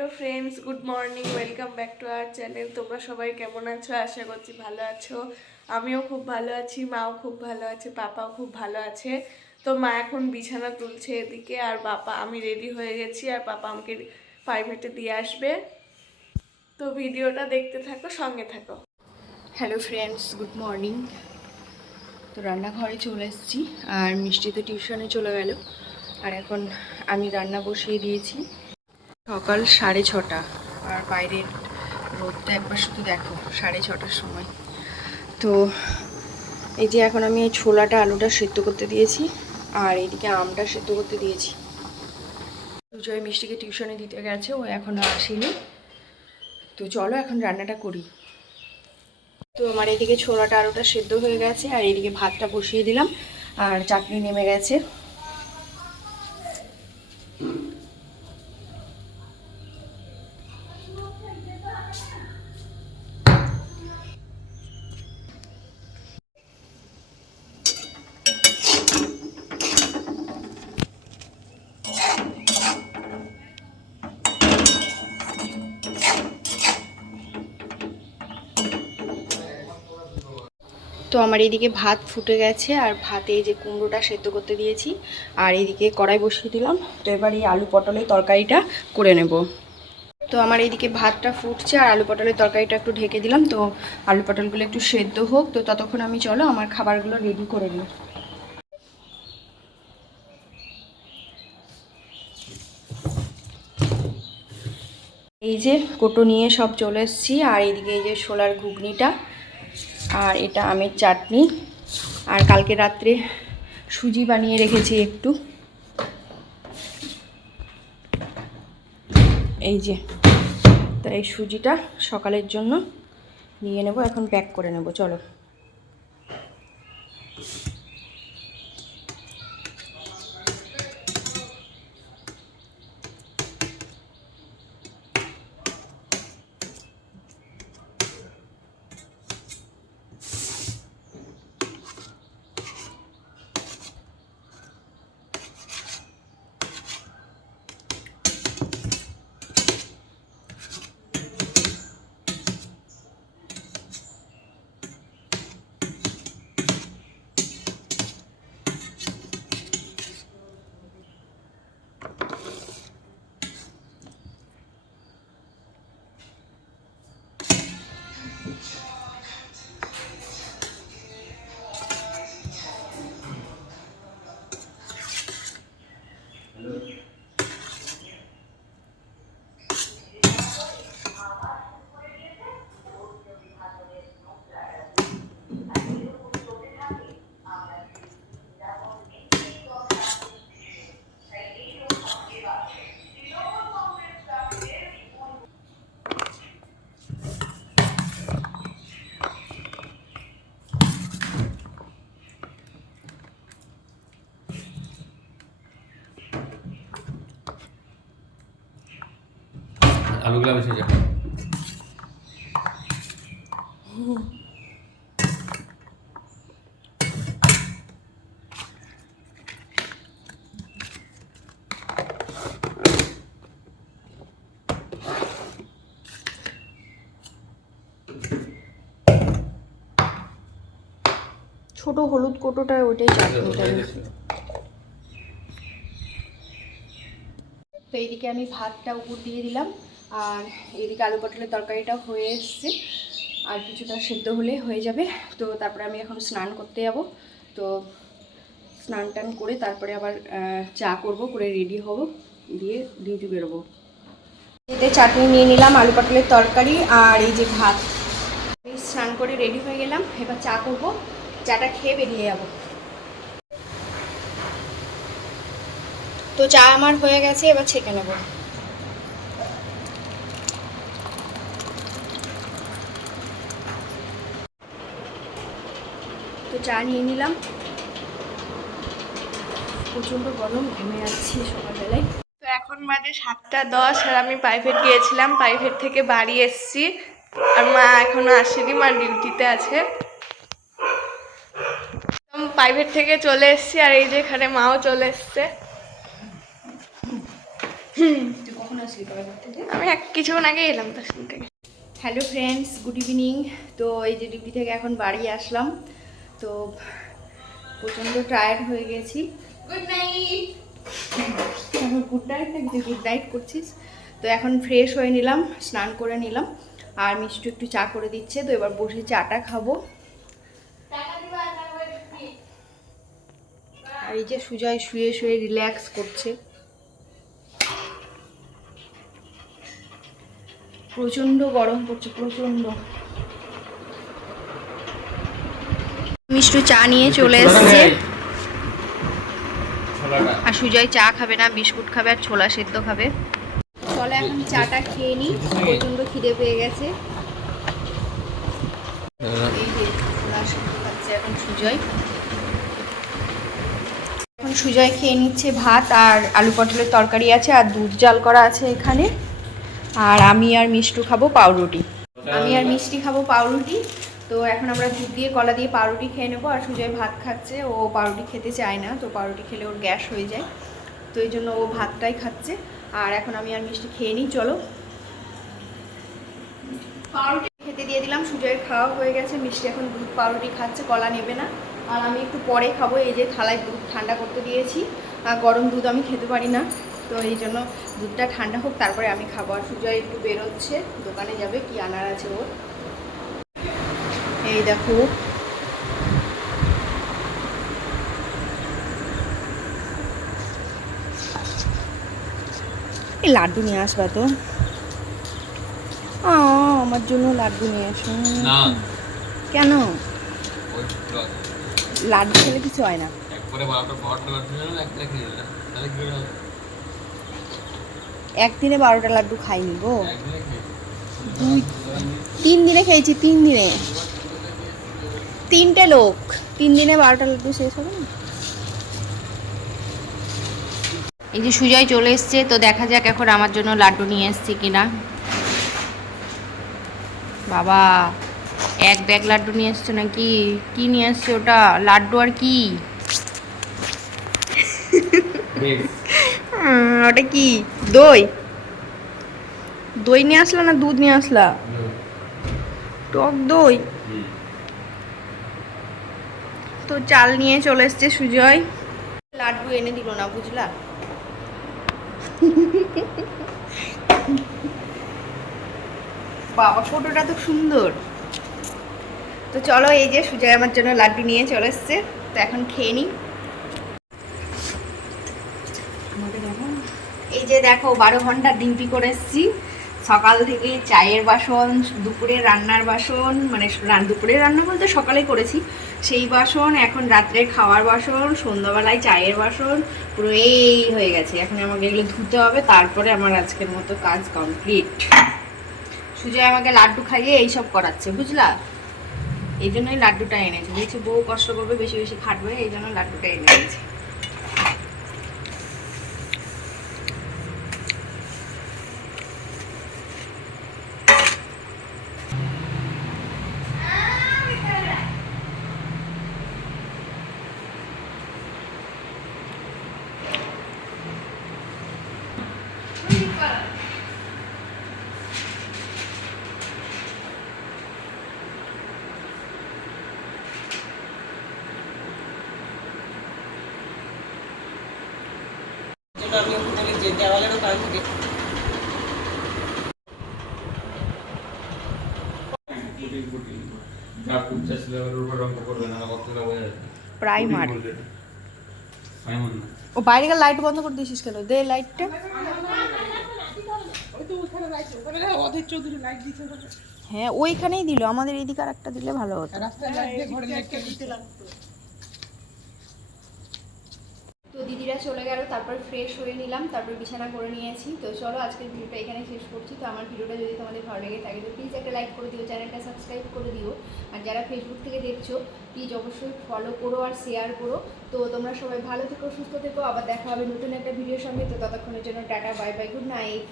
Hello friends good morning welcome back to our channel তোমরা সবাই কেমন আছো? আশা করছি ভালো আছো। আমিও খুব ভালো আছি, মাও খুব ভালো আছে, পাপাও খুব ভালো আছে। তো মা এখন বিছানা তুলছে এদিকে, আর বাবা আমি রেডি হয়ে গেছি, আর পাপা আমাকে প্রাইভেটে দিয়ে আসবে। তো ভিডিওটা দেখতে থাকো, সঙ্গে থাকো। হ্যালো ফ্রেন্ডস গুড মর্নিং তো রান্নাঘরে চলে এসেছি, আর মিষ্টি তো টিউশনে চলে গেল। আর এখন আমি রান্না বসিয়ে দিয়েছি। সকাল সাড়ে ছটা। আর বাইরের রোদটা একবার শুধু দেখো, সাড়ে ছটার সময়। তো এই যে এখন আমি এই ছোলাটা, আলুটা সেদ্ধ করতে দিয়েছি, আর এদিকে আমটা সেদ্ধ করতে দিয়েছি। সুজয় মিষ্টিকে টিউশনে দিতে গেছে, ও এখনও আসেনি। তো চলো এখন রান্নাটা করি। তো আমার এদিকে ছোলাটা, আলুটা সেদ্ধ হয়ে গেছে, আর এদিকে ভাতটা বসিয়ে দিলাম, আর চাটনি নেমে গেছে। তো আমার এইদিকে ভাত ফুটে গেছে, আর ভাতে যে কুমড়োটা সেদ্ধ করতে দিয়েছি, আর এইদিকে কড়াই বসিয়ে দিলাম। তো এবার এই আলু পটলের তরকারিটা করে নেব। তো আমার এইদিকে ভাতটা ফুটছে, আর আলু পটলের তরকারিটা একটু ঢেকে দিলাম। তো আলু পটলগুলো একটু সেদ্ধ হোক, তো ততক্ষণ আমি চলো আমার খাবারগুলো রেডি করে নিই। এই যে কোটো নিয়ে সব চলে এসেছি, আর এইদিকে এই যে শোলার ঘুগনিটা। আর এটা আমের চাটনি। আর কালকে রাত্রে সুজি বানিয়ে রেখেছি একটু। এই যে, তাই সুজিটা সকালের জন্য নিয়ে নেব, এখন প্যাক করে নেব, চলো। আলুগুলা যা ছোট হলুদ কোটোটা ওইটাই চাটনিটা তো এইদিকে আমি ভাতটা উপর দিয়ে দিলাম। আর এদিকে আলু পটলের তরকারিটা হয়ে এসছে। আর কিছুটা সেদ্ধ হলে হয়ে যাবে। তো তারপরে আমি এখন স্নান করতে যাব। তো স্নান টান করে তারপরে আবার চা করব, করে রেডি হব, দিয়ে ডিউটি বেরোবো। এতে চাটনি নিয়ে নিলাম আলু পটলের তরকারি আর এই যে ভাত। স্নান করে রেডি হয়ে গেলাম। এবার চা করব। চাটা খেয়ে বেরিয়ে যাব। তো চা আমার হয়ে গেছে, এবার ছেঁকে নেব। তো চা নিয়ে নিলাম। প্রচণ্ড গরম ঘেমে যাচ্ছি সকালবেলায়। তো এখন বাজে সাতটা দশ আর আমি প্রাইভেট গিয়েছিলাম। প্রাইভেট থেকে বাড়ি এসেছি। আর মা এখনও আসেনি মা ডিউটিতে আছে। প্রাইভেট থেকে চলে এসেছি আর এই যে এখানে মাও চলে এসছে। আমি এক কিছুক্ষণ আগে এলাম তাসিম থেকে। হ্যালো ফ্রেন্ডস গুড ইভিনিং তো এই যে ডিউটি থেকে এখন বাড়ি আসলাম। তো প্রচণ্ড টায়ার্ড হয়ে গেছি। গুড নাইট গুড নাইট নাকি তুই গুড নাইট করছিস। তো এখন ফ্রেশ হয়ে নিলাম স্নান করে নিলাম। আর মিষ্টি একটু চা করে দিচ্ছে তো এবার বসে চাটা খাব। আর এই যে সুজয় শুয়ে শুয়ে রিল্যাক্স করছে। প্রচণ্ড গরম পড়ছে প্রচণ্ড মিষ্টু চা নিয়ে চলে এসছে। আর সুজয় চা খাবে না বিস্কুট খাবে আর ছোলা সেদ্ধ খাবে। চলে এখন চাটা খেয়ে নিই প্রচণ্ড খিদে পেয়ে গেছে। এই যে ছোলা সেদ্ধ খাচ্ছে এখন সুজয়। এখন সুজয় খেয়ে নিচ্ছে ভাত আর আলু পটলের তরকারি আছে আর দুধ জাল করা আছে এখানে। আর আমি আর মিষ্টু খাব পাউরুটি। আমি আর মিষ্টি খাব পাউরুটি। তো এখন আমরা দুধ দিয়ে, কলা দিয়ে পাউরুটি খেয়ে নেব। আর সুজয় ভাত খাচ্ছে, ও পাউরুটি খেতে চায় না, তো পাউরুটি খেলে ওর গ্যাস হয়ে যায়। তো এই জন্য ও ভাতটাই খাচ্ছে। আর এখন আমি আর মিষ্টি খেয়ে নিই, চলো। পাউরুটি খেতে দিয়ে দিলাম, সুজয়ের খাওয়া হয়ে গেছে। মিষ্টি এখন দুধ, পাউরুটি খাচ্ছে, কলা নেবে না। আর আমি একটু পরে খাব, এই যে থালায় দুধ ঠান্ডা করতে দিয়েছি। আর গরম দুধ আমি খেতে পারি না, তো এই জন্য দুধটা ঠান্ডা হোক, তারপরে আমি খাব। আর সুজয় একটু বেরোচ্ছে, দোকানে যাবে, কি আনার আছে ওর। এই দেখো। এই লাড্ডু নিয়ে আসবা তো। আমার জন্য লাড্ডু নিয়ে আসো। কেন? লাড্ডু খেলে কিছু হয় না? একদিনে বারোটা লাড্ডু খাইনি গো। দুই তিন দিনে খেয়েছি তিন দিনে। তিনটে লোক। তিন দিনে বারোটা লাড্ডু শেষ হবে না? এই যে সুজয় চলে এসছে তো দেখা যাক এখন আমার জন্য লাড্ডু নিয়ে এসছে কিনা। বাবা এক ব্যাগ লাড্ডু নিয়ে এসছে নাকি? কি নিয়ে এসছে ওটা? লাড্ডু আর কি? ওটা কি? দই? দই নিয়ে আসলা না দুধ নিয়ে আসলা? টক দই। তো চাল নিয়ে চলে এসছে সুজয়। লাড্ডু এনে দিল না, বুঝলা? বাবা, ফটোটা তো সুন্দর। তো চলো, এই যে সুজয় আমার জন্য লাড্ডু নিয়ে চলে এসছে। তো এখন খেয়ে নিই। এই যে দেখো, বারো ঘণ্টা ডিউটি করে এসছি। সকাল থেকে চায়ের বাসন দুপুরে রান্নার বাসন মানে দুপুরে রান্না বলতে সকালে করেছি। সেই বাসন, এখন রাত্রে খাওয়ার বাসন, সন্ধ্যাবেলায় চায়ের বাসন, পুরো এই হয়ে গেছে। এখন আমাকে এগুলো ধুতে হবে, তারপরে আমার আজকের মতো কাজ কমপ্লিট সুজয় আমাকে লাড্ডু খাইয়ে এইসব করাচ্ছে, বুঝলা? এই জন্যই লাড্ডুটা এনেছে। দেখছি বউ কষ্ট করবে, বেশি বেশি খাটবে, এই জন্য লাড্ডুটা এনে যা যাচ্ছে প্রাইমার। এমন না ও বাইরে লাইট বন্ধ করে দিয়েছিস কেন? দে লাইটটা হ্যাঁ ওইখানেই দিল। আমাদের এদিকে আর একটা দিলে ভালো হতো। তো দিদিরা চলে গেল, তারপর ফ্রেশ হয়ে নিলাম, তারপর বিছানা করে নিয়েছি। তো চলো আজকের ভিডিওটা এখানে শেষ করছি। তো আমার ভিডিওটা যদি তোমাদের ভালো লেগে থাকে, তো প্লিজ একটা লাইক করে দিও চ্যানেলটা সাবস্ক্রাইব করে দিও। আর যারা ফেসবুক থেকে দেখছ প্লিজ অবশ্যই ফলো করো আর শেয়ার করো। তো তোমরা সবাই ভালো থেকো, সুস্থ থেকো। আবার দেখা হবে নতুন একটা ভিডিওর সঙ্গে। তো ততক্ষণের জন্য tata bye bye good night